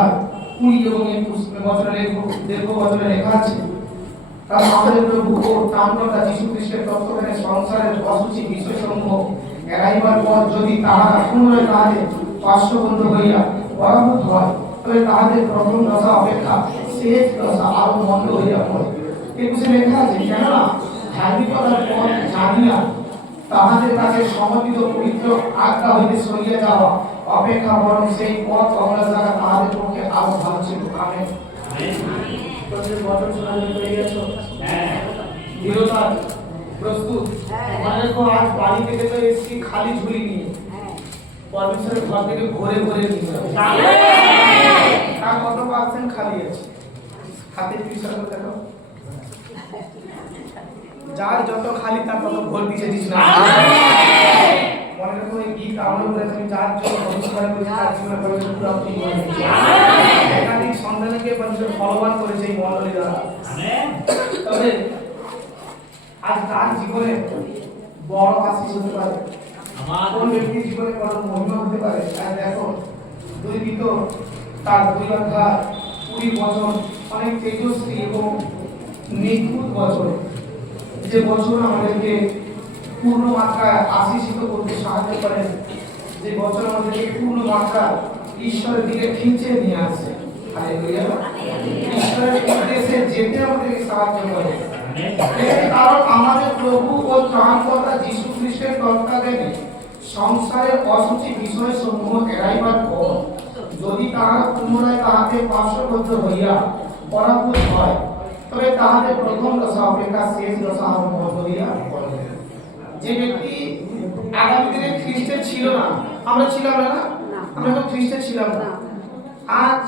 তার দুই এবং যীশু খ্রিস্টের সংসারের অসুচি এড়াইবার পর যদি তাহারা পুনরায় হইয়া পরাভূত হয়, তবে তাহাদের প্রথম দশা অপেক্ষা শেষ দশা আরও হইয়া পড়ে। লেখা আছে, কেননা ধার্মিকতার পথ জানিয়া তাহাদের কাছে সমর্পিত পবিত্র আজ্ঞা হইতে সরিয়ে যাওয়া অপেক্ষা বরং সেই পথ অবলম্বন করা তাহাদের পক্ষে আরও ভালো ছিল আমেন তোদের বচন শোনা হয়ে গেছো দৃঢ়তা প্রস্তুত মানে তো আজ বাড়ি থেকে তো এসছি খালি ঝুলি নিয়ে পরমেশ্বরের ঘর থেকে ভরে ভরে নিয়ে যাবে তার কত পার্সেন্ট খালি আছে হাতের পিছনে দেখো যার যত খালি তার তত ভোট দিছে দিস না মনে রাখো এই গীত আমরা বলেছি যার যত ভবিষ্যৎ করেছে তার জীবনে পরিবর্তন পুরো আপনি করেছেন একাধিক সন্তানকে পরিচয় ফলবান করেছে এই মণ্ডলী দ্বারা। তবে আজ তার জীবনে বড় আশিস হতে পারে। কোন ব্যক্তির জীবনে বড় মহিমা হতে পারে? আর দেখো দুই বিত তার দুই অধ্যায় কুড়ি বছর অনেক তেজস্বী এবং নিখুঁত বছর যে বছর আমাদেরকে পূর্ণ মাত্রায় আশিসিত করতে সাহায্য করেন, যে বছর আমাদেরকে পূর্ণ মাত্রায় ঈশ্বরের দিকে খিঁচে নিয়ে আসে। যেতে আমাদেরকে সাহায্য করে। কারণ আমাদের ও যীশু খ্রিস্টের বিষয় যদি তাহারা পুনরায় পার্শ্ববদ্ধ হইয়া পরাভূত হয় তবে তাহাদের প্রথম দশা অপেক্ষা শেষ দশা পড়ে। যে ব্যক্তি আগামী দিনে খ্রিস্টের ছিল না আমরা ছিলাম না আমরা তো খ্রিস্টের ছিলাম না। আজ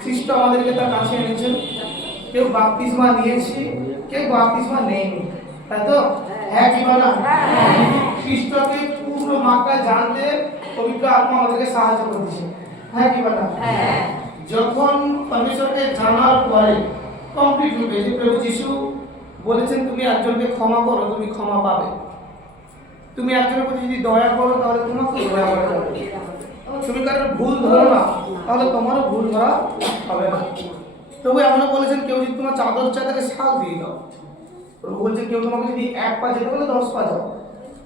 খ্রিস্ট আমাদেরকে তার কাছে এনেছেন। কেউ বাপ্তিস্মা নিয়েছি কেউ বাপ্তিস্মা নেই। তাই তো? হ্যাঁ কি বলা খ্রিস্টকে পূর্ণ মাত্রায় জানতে পবিত্র আত্মা আমাদেরকে সাহায্য করছে। হ্যাঁ কি বলা যখন পরমেশ্বরকে জানার পরে কমপ্লিট রূপে যে প্রভু যিশু বলেছেন, তুমি একজনকে ক্ষমা করো, তুমি ক্ষমা পাবে। তুমি একজনের প্রতি যদি দয়া করো, তাহলে তোমাকে দয়া করা যাবে তুমি কারোর ভুল ধরো না, তাহলে তোমারও ভুল ধরা হবে না। তবু এমনও বলেছেন, কেউ যদি তোমার চাদর চায় তাকে শাক দিয়ে দাও। প্রভু বলছে কেউ তোমাকে যদি এক পা যেতে বলে, দশ পা যাও।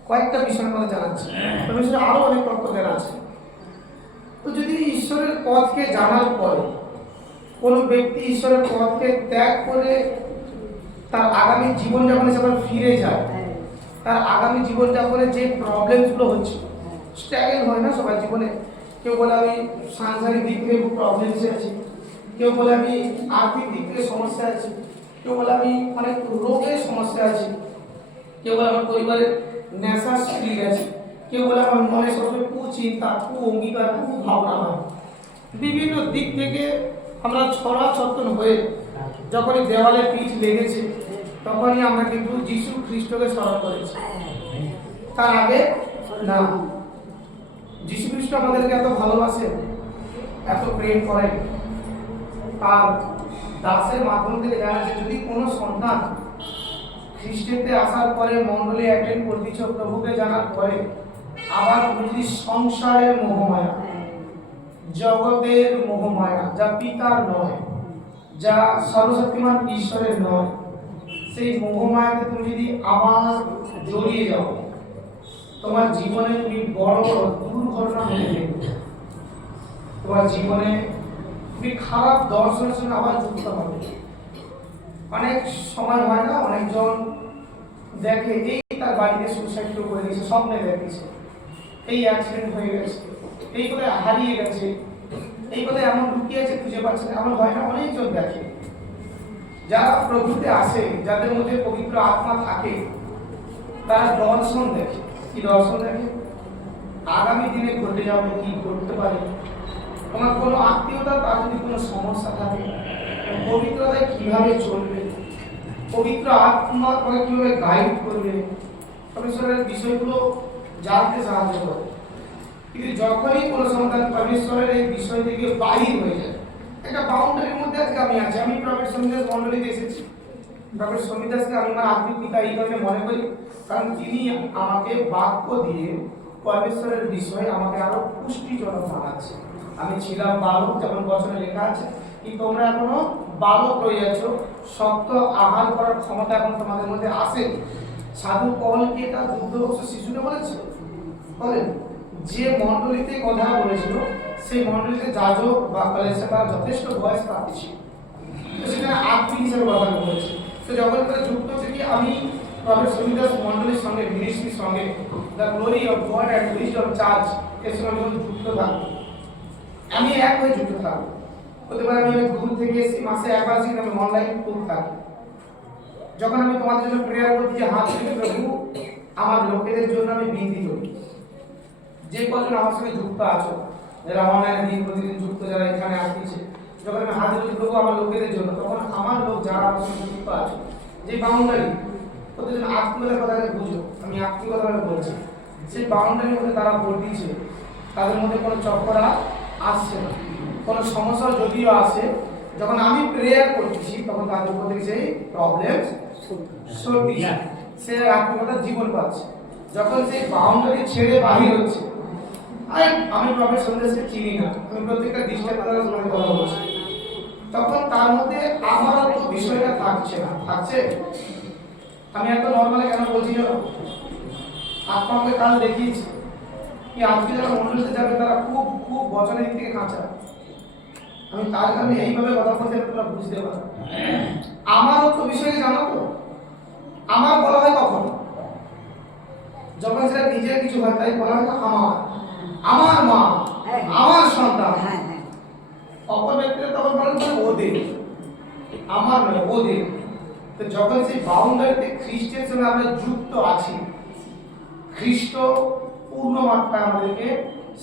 কয়েকটা বিষয়ের কথা জানাচ্ছে। পরমেশ্বরের আরও অনেক তত্ত্ব জ্ঞান আছে। তো যদি ঈশ্বরের পথকে জানার পরে কোনো ব্যক্তি ঈশ্বরের পথকে ত্যাগ করে তার আগামী জীবনযাপনে যখন ফিরে যায়, তার আগামী জীবনযাপনে যে প্রবলেমসগুলো হচ্ছে স্ট্রাগল হয় না সবার জীবনে। কেউ বলে আমি সাংসারিক দিক থেকে খুব প্রবলেমসে আছি, কেউ বলে আমি আর্থিক দিক থেকে সমস্যা আছি, কেউ বলে আমি অনেক রোগের সমস্যা আছি, কেউ বলে আমার পরিবারের নেশা স্ত্রী গেছে, কেউ বলে আমার মনে সবসময় কুচিন্তা কু অঙ্গীকার কু ভাবনা হয়। বিভিন্ন দিক থেকে আমরা ছড়া ছত্তন হয়ে যখনই দেওয়ালে পিঠ লেগেছে, তখনই আমরা কিন্তু যিশু খ্রিস্টকে স্মরণ করেছি। তার আগে না। যিশু খ্রিস্ট আমাদেরকে এত ভালোবাসে, এত প্রেম করেন। তার দাসের মাধ্যম থেকে জানা যায়, যদি কোনো সন্তান খ্রিস্টেতে আসার পরে মণ্ডলে অ্যাটেন্ড করতেছ প্রভুকে জানার পরে আবার যদি সংসারের মোহমায়া জগতের মোহমায়া, যা পিতার নয়, যা সর্বশক্তিমান ঈশ্বরের নয়। সেই মোহমায়াতে তুমি যদি আবার জড়িয়ে যাও, তোমার জীবনে তুমি বড় দুর্ঘটনা হয়ে তোমার জীবনে তুমি খারাপ দর্শনের সঙ্গে আবার যুক্ত হবে। অনেক সময় হয় না, অনেকজন দেখে, এই তার বাড়িতে সুসাইড করে দিয়েছে, স্বপ্নে দেখেছে। এই অ্যাক্সিডেন্ট হয়ে গেছে। এই করে হারিয়ে গেছে। এই কথা এমন লুকিয়ে খুঁজে পাচ্ছে না। এমন হয় অনেকজন দেখে। যারা প্রভুতে আসে যাদের মধ্যে পবিত্র আত্মা থাকে, তারা দর্শন দেখে। কি দর্শন দেখে? আগামী দিনে ঘটে যাবে, কি ঘটতে পারে? তোমার কোনো আত্মীয়তা, তার যদি কোনো সমস্যা থাকে, পবিত্রতায় কীভাবে চলবে? পবিত্র আত্মা তোমাকে কীভাবে গাইড করবে? পরমেশ্বরের বিষয়গুলো জানতে সাহায্য করে কিন্তু যখনই কোনো সন্তান পরমেশ্বরের এই বিষয় থেকে বাহির হয়ে যায়, একটা বাউন্ডারির মধ্যে আজকে আমি আছি। আমি প্রফেট সন্ন্যাস মন্ডলীতে এসেছি। প্রফেট সন্ন্যাসকে আমি আমার আত্মিক পিতা এই কারণে মনে করি, কারণ তিনি আমাকে বাক্য দিয়ে পরমেশ্বরের বিষয়ে আমাকে আরও পুষ্টিজনক বানাচ্ছে। আমি ছিলাম বালক, যেমন বচনে লেখা আছে, কি তোমরা এখনও বালক রয়েছ শক্ত আহার করার ক্ষমতা এখন তোমাদের মধ্যে আসেনি। সাধু পল কি এটা দুগ্ধবর্ষ শিশুকে বলেছে? বলেন। যে মণ্ডলীতে কথা বলেছিল, সেই মণ্ডলীতে যাজক বা কলেজে তার যথেষ্ট বয়স প্রাপ্তি ছিল। তো সেখানে আত্মিক হিসেবে কথা বলেছে। তো যখন তারা যুক্ত থেকে আমি প্রফেসর সমিদাস মণ্ডলীর সঙ্গে, মিনিস্ট্রির সঙ্গে, the glory of God and wisdom charge এর সঙ্গে যুক্ত থাকব, আমি এক হয়ে যুক্ত থাকব। হতে পারে আমি অনেক দূর থেকে এসেছি, মাসে একবার আসি আমি অনলাইন খুব থাকি। যখন আমি তোমাদের জন্য প্রেয়ার করছি যে হাত প্রভু, আমার লোকেদের জন্য আমি করি। যে কজন আমার সঙ্গে যুক্ত আছো যারা অনলাইনে দিন প্রতিদিন যুক্ত যারা এখানে আসছে যখন আমি তুলে প্রভু আমার লোকেদের জন্য তখন আমার লোক যারা আমার সঙ্গে যুক্ত আছে যে বাউন্ডারি প্রতিদিন আত্মীয়তার কথাকে বুঝো আমি আত্মীয়তার বলছি সেই বাউন্ডারির মধ্যে তারা ভোট দিয়েছে তাদের মধ্যে কোনো চক্করা আসছে না। কোনো সমস্যা যদিও আসে যখন আমি প্রেয়ার করতেছি তখন তাদের উপর থেকে সেই প্রবলেম সে আত্মীয়তার জীবন পাচ্ছে। যখন সেই বাউন্ডারি ছেড়ে বাহির হচ্ছে আরে, আমি প্রফেসর সন্দেশকে চিনি না। আমি প্রত্যেকটা কথা তোমাকে কথা বলছি। তখন তার মধ্যে আমার তো বিষয়টা থাকছে না। থাকছে? আমি এত নর্মালে কেন বলছি জানো? আপনাকে কাল দেখিয়েছি। কি আজকে যারা মন্ডলীতে যাবে, তারা খুব খুব বচনের দিক থেকে কাঁচা। আমি তার কারণে এইভাবে কথা বলতে তোমরা বুঝতে পারো আমার তো বিষয়কে জানো তো? আমার বলা হয় কখন? যখন সেটা নিজের কিছু হয়, তাই বলা হয় আমার। আমার মা আমার সন্তান। হ্যাঁ হ্যাঁ। অপর ব্যক্তিরা তখন বলেন ওদের আমার নয় ওদের। তো যখন সেই বাউন্ডারিতে খ্রিস্টের সঙ্গে আমরা যুক্ত আছি খ্রিস্ট পূর্ণ মাত্রা আমাদেরকে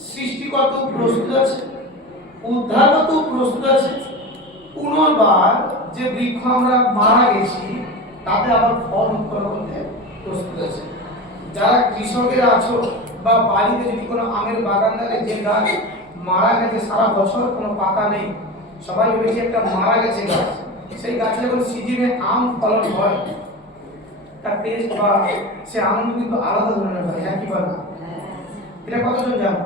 সৃষ্টি করতেও প্রস্তুত আছে উদ্ধার করতেও প্রস্তুত আছে। পুনর্বার যে বৃক্ষ আমরা মারা গেছি তাতে আবার ফল উৎপন্ন করতে প্রস্তুত আছে। যারা কৃষকেরা আছো বা বাড়িতে যদি কোনো আমের বাগান থাকে, যে গাছ মারা গেছে, সারা বছর কোনো পাতা নেই, সবাই ভেবেছে একটা মারা গেছে গাছ। সেই গাছে যখন সিজনে আম ফলন হয়, তার টেস্ট বা সে আনন্দ কিন্তু আলাদা ধরনের হয় হ্যাঁ কি বলে? এটা কতজন জানো?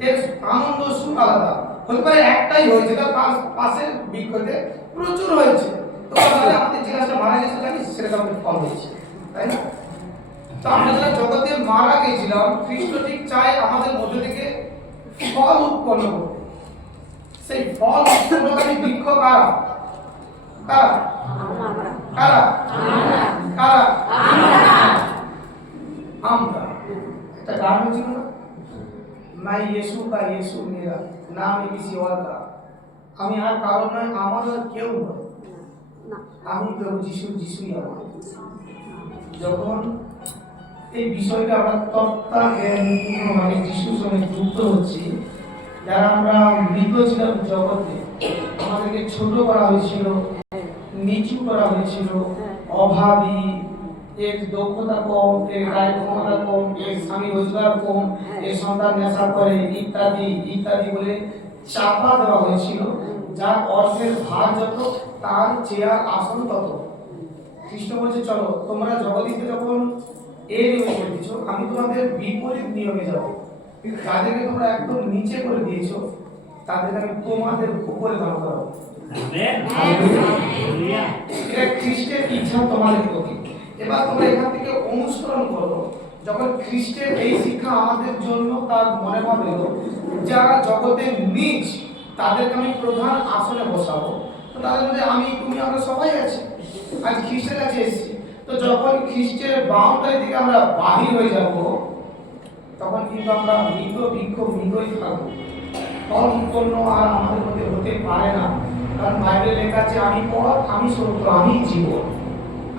এর আনন্দ সুখ আলাদা। হতে পারে একটাই হয়েছে, তার পাশ- পাশের বৃক্ষতে প্রচুর হয়েছে। তো আমাদের যে গাছটা মারা গেছে, সেটা ফল হয়েছে, তাই না? তো আমরা যারা জগতে মারা গেছিলাম খ্রিস্ট ঠিক চায় আমাদের মধ্যে থেকে ফল উৎপন্ন করতে সেই ফল উৎপন্নকারী বৃক্ষ কারা কারা কারা কারা আমরা একটা গান হয়েছিল না मैं यीशु का यीशु मेरा नाम है किसी और का আমি আর কারণ নয় আমার আর কেউ নয় আমি প্রভু যিশু যিশুই আমার যখন এই বিষয়টা আমরা তত্ত্বা যিশুর সঙ্গে যুক্ত হচ্ছি। যারা আমরা মৃত ছিলাম জগতে, আমাদেরকে ছোট করা হয়েছিল, নিচু করা হয়েছিল, অভাবী, এর দক্ষতা কম, এর গায়ে ক্ষমতা কম, এর স্বামী রোজগার কম, এর সন্তান নেশা করে, ইত্যাদি ইত্যাদি বলে চাপা দেওয়া হয়েছিল। যার অর্থের ভার যত, তার চেয়ার আসন তত। খ্রিস্ট বলছে, চলো, তোমরা জগদীতে যখন এ নিয়মে করে দিচ্ছ আমি তোমাদের বিপরীত নিয়মে যাব। যাদেরকে তোমরা একদম নিচে করে দিয়েছ তাদেরকে আমি তোমাদের উপরে দাঁড় করাবো এটা খ্রিস্টের ইচ্ছা তোমাদের প্রতি। এবার তোমরা এখান থেকে অনুসরণ করো। যখন খ্রিস্টের এই শিক্ষা আমাদের জন্য তার মনে ভাবে যারা জগতের নিচ তাদেরকে আমি প্রধান আসনে বসাবো। তো তাদের মধ্যে আমি তুমি আমরা সবাই আছি। আজ খ্রিস্টের কাছে এসেছি। তো যখন খ্রিস্টের বাউন্ডারি থেকে আমরা বাহির হয়ে যাব, তখন কিন্তু আমরা মৃত, বৃক্ষ মৃতই থাকব। ফল উৎপন্ন আর আমাদের মধ্যে হতে পারে না। কারণ বাইবেলে লেখা আছে, আমি পথ, আমি সত্য আমি জীবন।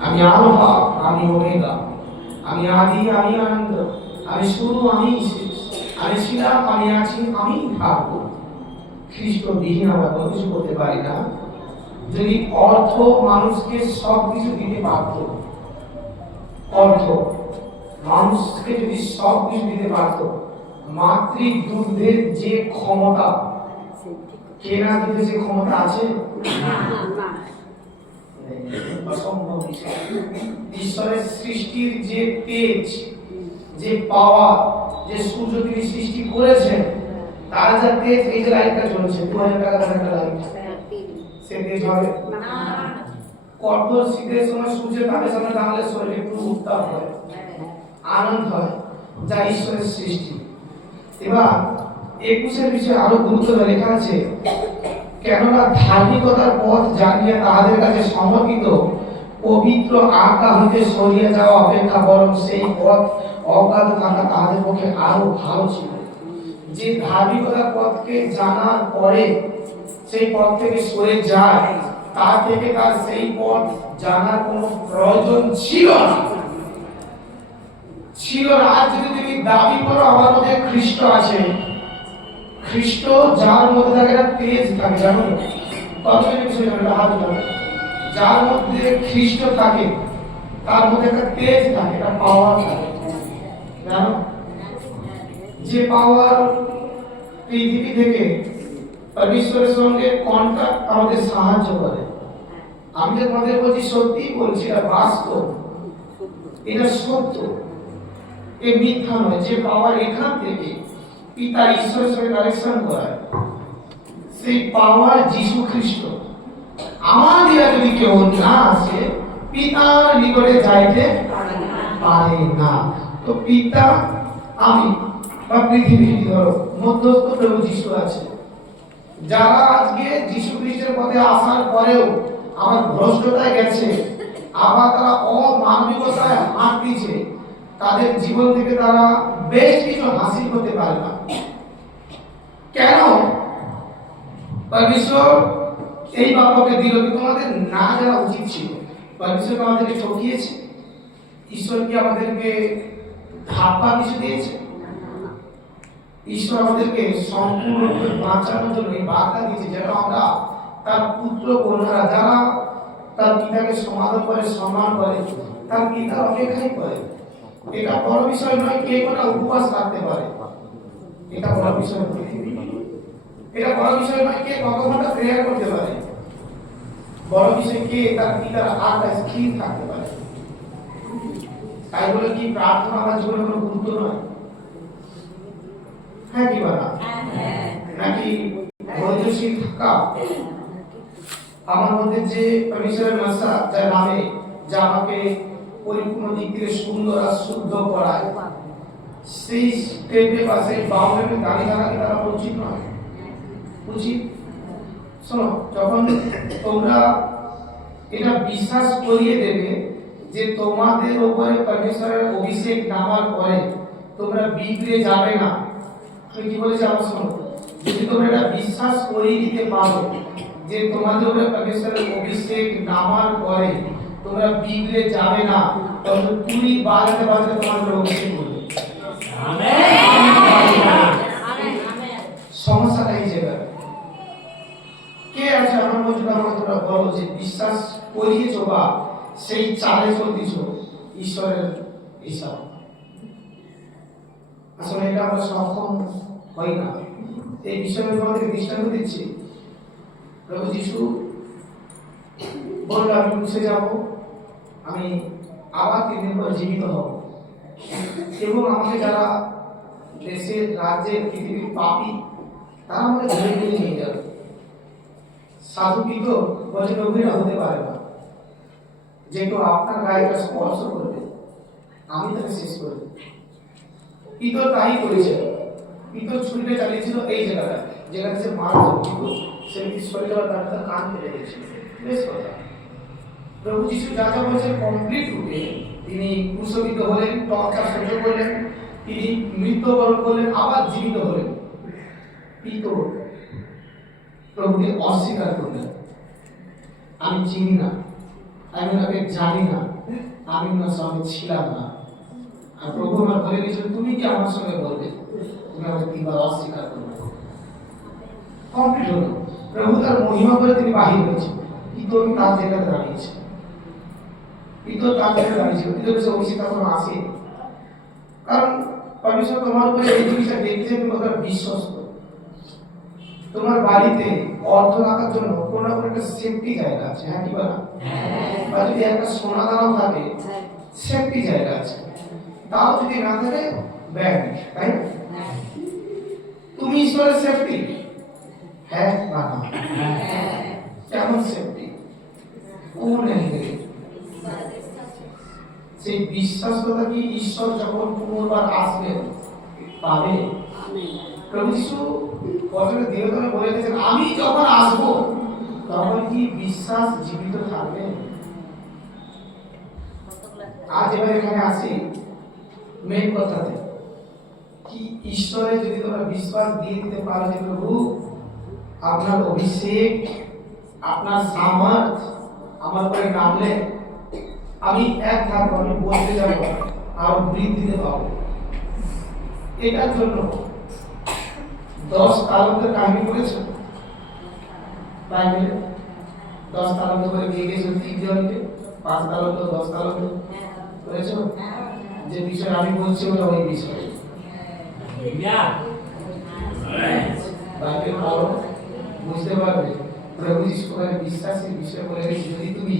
আমি আলফা আমি ওমেগা আমি আদি, আমি আনন্দ। আমি শুরু, আমি আমি ছিলাম, আমি আছি, আমি থাকব। খ্রিস্ট বিহীন আমরা কোনো কিছু করতে পারি না। যদি অর্থ মানুষকে সব কিছু দিতে পারত অর্থ। মানুষকে যদি সব কিছু দিতে পারত মাতৃ দুগ্ধের যে ক্ষমতা কেনা দিতে যে ক্ষমতা আছে? অসম্ভব ঈশ্বরের সৃষ্টির যে তেজ যে পাওয়ার যে সূর্য তিনি সৃষ্টি করেছেন তার যা তেজ এই যে লাইটটা জ্বলছে দু হাজার টাকা একটা লাইট। সে তেজ হবে? কঠোর শীতের সময় সূর্যের তাপের সামনে দাঁড়ালে শরীরে একটু উত্তাপ হয়, আনন্দ হয়, যা ঈশ্বরের সৃষ্টি। এবার একুশের বিষয়ে আরও গুরুত্ব লেখা আছে, কেননা ধার্মিকতার পথ জানিয়ে তাহাদের কাছে সমর্পিত, পবিত্র আজ্ঞা হইতে সরিয়ে যাওয়া অপেক্ষা বরং সেই পথ অজ্ঞাত থাকা তাহাদের পক্ষে আরও ভালো ছিল। যে ধার্মিকতার পথকে জানার পরে সেই পথ থেকে সরে যায় তার থেকে তার সেই পথ জানার কোনো প্রয়োজন ছিল না। ছিল না। আজ যদি তুমি দাবি করো, আমার মধ্যে খ্রিস্ট আছে। খ্রিস্ট যার মধ্যে থাকে একটা তেজ থাকে, জানো? যার মধ্যে খ্রিস্ট থাকে, তার মধ্যে একটা তেজ থাকে, একটা পাওয়ার থাকে। জানো? যে পাওয়ার পৃথিবী থেকে পরমেশ্বরের সঙ্গে কন্ট্যাক্ট আমাদের সাহায্য করে? আমি তোমাদের বলছি সত্যি বলছি, এটা বাস্তব। এটা সত্য। এ মিথ্যা নয়। যে এখান থেকে পিতা ঈশ্বরের সঙ্গে কানেকশন করায়, সেই পাওয়ার যিশু খ্রিস্ট। আমার দিয়া যদি কেউ না আসে, পিতার নিকটে যাইতে পারে না। তো পিতা, আমি বা ধরো মধ্যস্থ প্রভু যিশু আছে যারা আজকে যিশু খ্রিস্টের পথে আসার পরেও আমার ভ্রষ্টতায় গেছে, আবার তারা অমানবিকতায় হাত দিচ্ছে তাদের জীবন থেকে তারা বেশ কিছু হাসিল হতে পারে না। কেন? পরমেশ্বর এই বাক্যকে দিল তোমাদের না জানা উচিত ছিল? পরমেশ্বর আমাদেরকে ঠকিয়েছে? ঈশ্বর কি আমাদেরকে ধাপ্পা কিছু দিয়েছে? ঈশ্বর আমাদেরকে সম্পূর্ণরূপে বাঁচানোর জন্য এই বার্তা দিয়েছে যেন আমরা তার পুত্র কন্যারা যারা তার পিতাকে সমাদর করে সম্মান করে তার পিতার অপেক্ষাই করে এটা বড় বিষয় নয় কে কটা উপবাস রাখতে পারে। এটা বড় বিষয় নয়। এটা বড় বিষয় নয় কে কত ঘণ্টা প্রেয়ার করতে পারে। বড় বিষয় কে তার পিতার আত্মায় স্থির থাকতে পারে। তাই বলে কি প্রার্থনা আমার জীবনে কোনো গুরুত্ব নয়? হ্যাঁ কি নাকি ধৈর্যশীল থাকা? আমার মধ্যে যে পরমেশ্বরের নশা যার নামে যা আমাকে পরিপূর্ণ দিক থেকে সুন্দর আর শুদ্ধ করায়, সেই স্টেপে বা সেই বাউন্ডারি দাঁড়িয়ে থাকা তারা উচিত নয়? উচিত। শোনো, যখন তোমরা এটা বিশ্বাস করিয়ে দেবে যে তোমাদের উপরে পরমেশ্বরের অভিষেক নামার পরে তোমরা বিগড়ে যাবে না। আমি কি বলেছি আমার শোনো? যদি তোমরা এটা বিশ্বাস করিয়ে দিতে পারো যে তোমাদের উপরে পরমেশ্বরের অভিষেক নামার পরে তোমরা বিগড়ে যাবে না তখন তুমি বাড়াতে বাড়াতে তোমাদের অভিষেক করবে। সমস্যাটা এই জায়গায় কে আছে আমার মধ্যে আমাকে তোমরা বলো যে বিশ্বাস করিয়েছ বা সেই চালে চলতেছ ঈশ্বরের হিসাব। আসলে এটা আমরা সক্ষম হই না। এই বিষয়ে তোমাদের দৃষ্টান্ত দিচ্ছি। প্রভু যিশু বলল, আমি মুছে যাব। আমি আবার তিন দিন পর জীবিত হব। এবং আমাকে যারা দেশের, রাজ্যের, পৃথিবীর পাপি, তারা আমাকে ধরে নিয়ে নিয়ে যাবে। সাধু কিন্তু বলে গভীরা হতে পারে না। যে কেউ আপনার গায়েটা স্পর্শ করবে, আমি তাকে শেষ করে। পিতর তাই করেছিল পিতর ছুরিটা চালিয়েছিল এই জায়গাটা যেখানে সে মারা যাচ্ছিল সে কারণে তার কান কেটে গেছিল। বেশ কথা। প্রভু যিশু যা যা বলেছেন কমপ্লিট রূপে তিনি ক্রুশবিদ্ধ হলেন টর্চার সহ্য করলেন, তিনি মৃত্যুবরণ করলেন, আবার জীবিত হলেন। পিতর প্রভুকে অস্বীকার করলেন। আমি চিনি না, আমি ওনাকে জানি না, আমি ওনার সঙ্গে ছিলাম না। আর প্রভু আমার বলে গেছিলেন তুমি কি আমার সঙ্গে বলবে? তুমি আমাকে তিনবার অস্বীকার করবে। কমপ্লিট হলো। প্রভু তার মহিমা করে তিনি বাহির হয়েছে আমি তার জায়গাতে দাঁড়িয়েছি। কিন্তু তার জায়গায় সে অভিষেক তখন আসে কারণ পরমেশ্বর তোমার উপরে এই জিনিসটা দেখছে তুমি কতটা বিশ্বস্ত। তোমার বাড়িতে অর্থ রাখার জন্য কোনো না কোনো একটা সেফটি জায়গা আছে হ্যাঁ কি বলা? বা যদি একটা সোনা দানাও থাকে সেফটি জায়গা আছে। তাও যদি না থাকে ব্যাড তাই না? তুমি ঈশ্বরের সেফটি হ্যাঁ বা না কেমন সেফটি কোন অ্যাঙ্গেলে সেই বিশ্বাস কথা কি ঈশ্বর যখন পুনর্বার আসবেন পাবে প্রভু যিশু বছরের দীর্ঘতমে বলে গেছেন আমি যখন আসব তখন কি বিশ্বাস জীবিত থাকবে আজ এবার এখানে আসি মেন কথাতে কি ঈশ্বরে যদি তোমরা বিশ্বাস দিয়ে দিতে পারো যে প্রভু আপনার অভিষেক আপনার সামর্থ আমার উপরে নামলে আমি এক থাকব আমি বলতে যাব আর বৃদ্ধিতে পাবো এটার জন্য দশ তালন্তের কাহিনী করেছ বাইবেলে? দশ তালন্ত করে দিয়ে গেছো তিনজনকে পাঁচ তালন্ত দশ তালন্ত করেছ যে বিষয় আমি বলছি ওটা ওই বিষয়। বাইবেল পড়ো বুঝতে পারবে প্রভু করে বিশ্বাসের বিষয় বলে যদি তুমি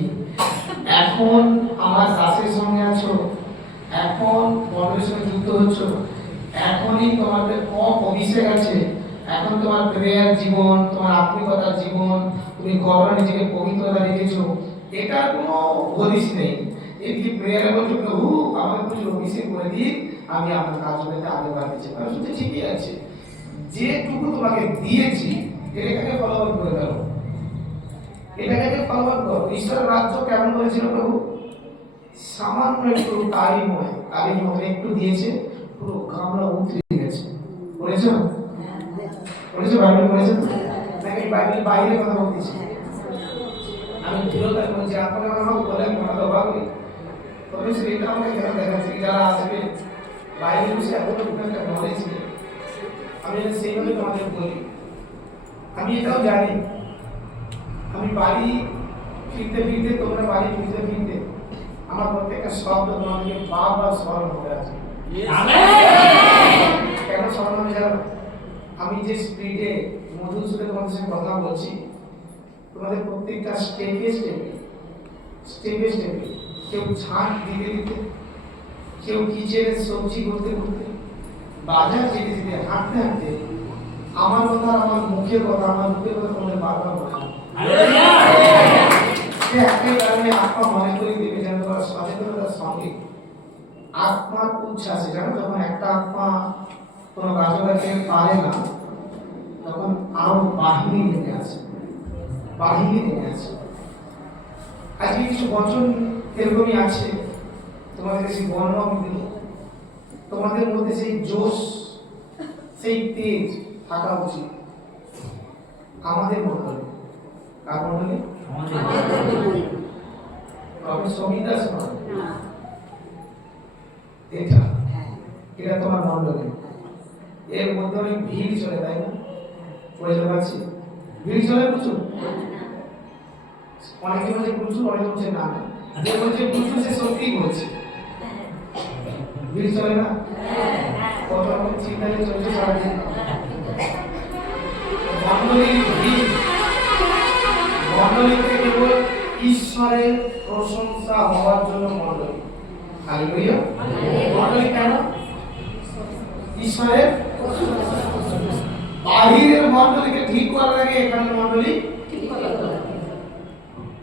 এখন আমার দাসের সঙ্গে আছো এখন বর্ণের সঙ্গে যুক্ত হচ্ছ এখনই তোমাদের কম অভিষেক আছে। এখন তোমার প্রেয়ার জীবন তোমার আত্মিকতার জীবন তুমি কতটা নিজেকে পবিত্রতা রেখেছো এটার কোনো হদিস নেই। যে প্রেয়ারে বলছো প্রভু আমাকে প্রচুর অভিষেক করে দিই আমি আপনার কাজ করতে আগে চাই তাহলে শুনতে ঠিকই আছে। যেটুকু তোমাকে দিয়েছি, এটাকে ফলোয়ার করে দাও এটাকে ফলোয়ার করো। ঈশ্বরের রাজ্য কেমন বলেছিল প্রভু? সামান্য একটু কালিময় কালিময় একটু দিয়েছে, পুরো গামলা উতরে গেছে। বলেছ বলেছ বাইবেল? বলেছ নাকি বাইবেল বাইরে কথা বলতেছি? আমি দৃঢ়তায় বলছি, আপনারা আমাকে বলেন তো ভাবি তবে সেটা আমাকে কেন দেখাচ্ছে কি যারা আসবে বাইরে বসে এত একটা নলেজ নেই আমি যদি সেইভাবে তোমাদের বলি আমি এটাও জানি আমি বাড়ি ফিরতে ফিরতে তোমরা বাড়ি ফিরতে ফিরতে আমার প্রত্যেকটা শব্দ তোমাদেরকে বারবার স্মরণ হয়ে আছে কেন স্মরণ হবে জানো আমি যে স্পিডে মধুর সুরে তোমাদের সঙ্গে কথা বলছি তোমাদের প্রত্যেকটা স্টেপে স্টেপে স্টেপে স্টেপে কেউ ছাঁট দিতে দিতে, কেউ কিচেনে সবজি করতে করতে, বাজার যেতে যেতে হাঁটতে হাঁটতে আমার কথা, আমার মুখের কথা, আমার মুখের কথা তোমাদের বারবার বলা সে একটাই কারণে আত্মা মনে করে দেবে যেন তোমার সচেতনতার সঙ্গে আত্মার উচ্ছ্বাসে। জানো, যখন একটা আত্মা কোনো কাজকাজে পারে না, তখন আরও বাহিনী নেমে আসে, বাহিনী নেমে আসে। আজকে কিছু বচন এরকমই আছে। তোমাদেরকে সেই বর্ণ আমি তোমাদের মধ্যে সেই জোশ, সেই তেজ থাকা উচিত। আমাদের মধ্যে কার প্রফেসর সমীর দাস নয়। এটা এটা তোমার মন্ডলে এর মধ্যে অনেক ভিড় চলে, তাই না? বুঝতে পারছি ভিড় চলে প্রচুর। অনেকে বলছে প্রচুর, অনেকে বলছে না না। যে বলছে প্রচুর সে সত্যিই বলছে ভিড় চলে না? কত চিন্তায় চলছে ঈশ্বরের প্রশংসা হওয়ার জন্য মন্ডলী। হালেলুয়া। মন্ডলী কেন? ঈশ্বরের বাহিরের মন্ডলীকে ঠিক করার আগে এখানে মন্ডলী